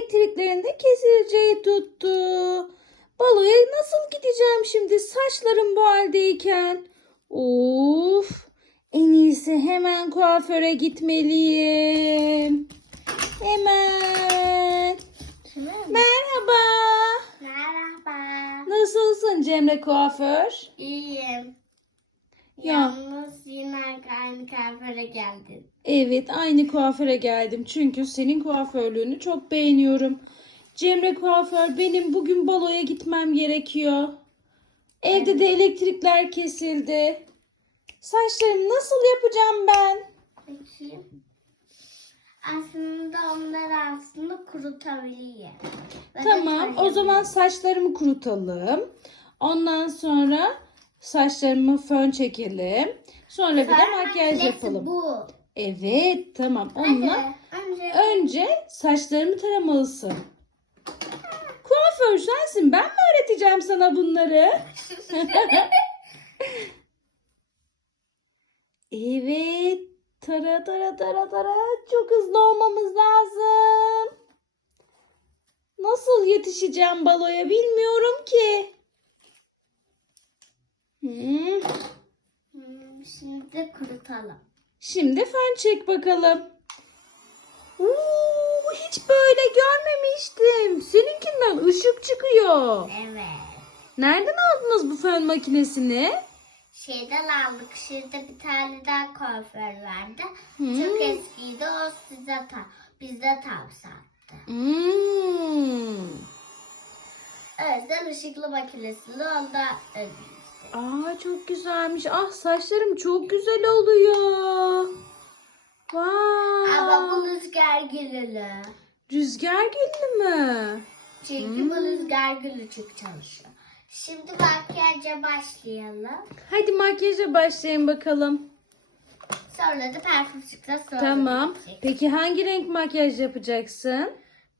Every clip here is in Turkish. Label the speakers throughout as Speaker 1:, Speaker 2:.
Speaker 1: elektriklerin de kesileceği tuttu. Baloya nasıl gideceğim şimdi saçlarım bu haldeyken? Of! En iyisi hemen kuaföre gitmeliyim. Hemen. Merhaba.
Speaker 2: Merhaba.
Speaker 1: Nasılsın Cemre kuaför?
Speaker 2: İyiyim.
Speaker 1: Ya.
Speaker 2: Yalnız yine aynı kuaföre geldin.
Speaker 1: Evet, aynı kuaföre geldim. Çünkü senin kuaförlüğünü çok beğeniyorum. Cemre kuaför, benim bugün baloya gitmem gerekiyor. Evde de elektrikler kesildi. Saçlarımı nasıl yapacağım ben?
Speaker 2: Peki. Aslında onları aslında. Ve de
Speaker 1: Tamam, o zaman saçlarımı kurutalım. Ondan sonra saçlarımı fön çekelim. Sonra bir de makyaj yapalım.
Speaker 2: Bu.
Speaker 1: Evet, tamam. Onunla
Speaker 2: önce
Speaker 1: Önce saçlarımı taramalısın. Kuaför sensin. Ben mi öğreteceğim sana bunları? evet. Tara tara tara tara. Çok hızlı olmamız lazım. Nasıl yetişeceğim baloya bilmiyorum ki. Hmm.
Speaker 2: Şimdi de kurutalım.
Speaker 1: Şimdi fön çek bakalım. Oo, hiç böyle görmemiştim. Seninkinden ışık çıkıyor.
Speaker 2: Evet.
Speaker 1: Nereden aldınız bu fön makinesini?
Speaker 2: Şeyden aldık. Şurada bir tane daha kuaför vardı.
Speaker 1: Hmm.
Speaker 2: Çok eskiydi. O size ta bize tavsiye etti.
Speaker 1: Hmm.
Speaker 2: O yüzden ışıklı makinesini onda ödeyeceğiz.
Speaker 1: Aa çok güzelmiş. Ah saçlarım çok güzel oluyor. Vay.
Speaker 2: Ama bu rüzgar gülülü.
Speaker 1: Rüzgar gülü mü?
Speaker 2: Çünkü bu rüzgar gülü çok çalışıyor. Şimdi makyaja başlayalım.
Speaker 1: Hadi makyaja başlayın bakalım.
Speaker 2: Sonra da parfüm sıkacağız. Sonra
Speaker 1: Tamam.
Speaker 2: bitecek.
Speaker 1: Peki hangi renk makyaj yapacaksın?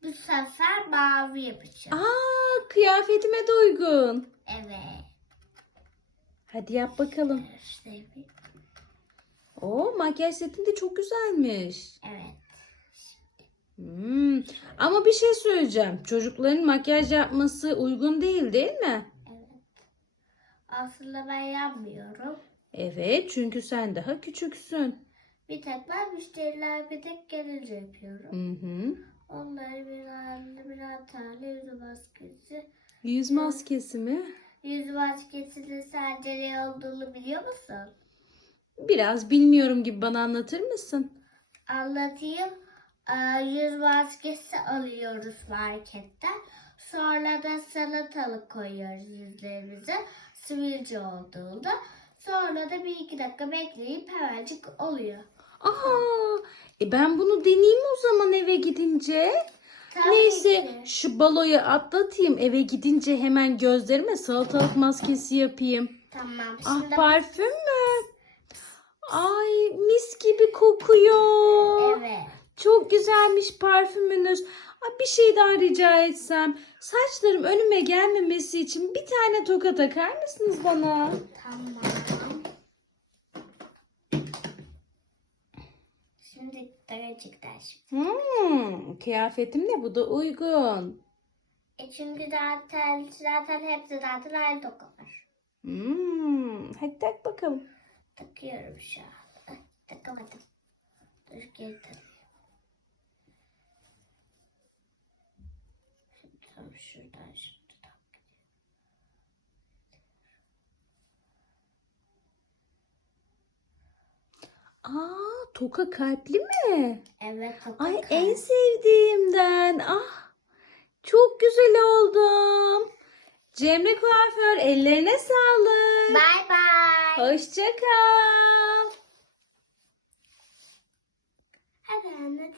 Speaker 2: Bu sefer mavi yapacağım.
Speaker 1: Aa kıyafetime de uygun.
Speaker 2: Evet.
Speaker 1: Hadi yap bakalım.
Speaker 2: İşte
Speaker 1: Oo makyaj setin de çok güzelmiş.
Speaker 2: Evet.
Speaker 1: Hmm. Ama bir şey söyleyeceğim. Çocukların makyaj yapması uygun değil değil mi?
Speaker 2: Evet. Aslında ben yapmıyorum.
Speaker 1: Evet çünkü sen daha küçüksün.
Speaker 2: Bir tek ben müşteriler bir tek gelince yapıyorum.
Speaker 1: Hı hı.
Speaker 2: Onları birer, birer tane yüz maskesi.
Speaker 1: Yüz maskesi mi?
Speaker 2: Yüz maskesinin sence ne olduğunu biliyor musun?
Speaker 1: Biraz bilmiyorum gibi bana anlatır mısın?
Speaker 2: Anlatayım. Ee, Yüz maskesi alıyoruz marketten. Sonra da salatalık koyuyoruz yüzlerimize. Sivilce olduğunda. Sonra da bir iki dakika bekleyip hemencik oluyor.
Speaker 1: Aha, e ben bunu deneyeyim o zaman eve gidince.
Speaker 2: Tabii
Speaker 1: Neyse şu baloyu atlatayım eve gidince hemen gözlerime salatalık maskesi yapayım.
Speaker 2: Tamam.
Speaker 1: Ah parfüm mü? Ay mis gibi kokuyor.
Speaker 2: Evet.
Speaker 1: Çok güzelmiş parfümünüz. Ay, bir şey daha rica etsem. Saçlarım önüme gelmemesi için bir tane toka takar mısınız bana?
Speaker 2: Tamam. Şimdi dara çıktı aşkım.
Speaker 1: Hmm, kıyafetimle bu da uygun.
Speaker 2: E çünkü zaten zaten hepsi zaten aynı dokular.
Speaker 1: Hmm, hadi tak bakalım.
Speaker 2: Takıyorum şu an. Takamadım. Dur geri takayım. Tam şuradan şimdi
Speaker 1: Aa, toka kalpli mi?
Speaker 2: Evet takı
Speaker 1: Ay
Speaker 2: kaldı.
Speaker 1: en sevdiğimden. Ah, çok güzel oldum. Cemre kuaför ellerine sağlık.
Speaker 2: Bye bye.
Speaker 1: Hoşça kal.
Speaker 2: Hadi anne.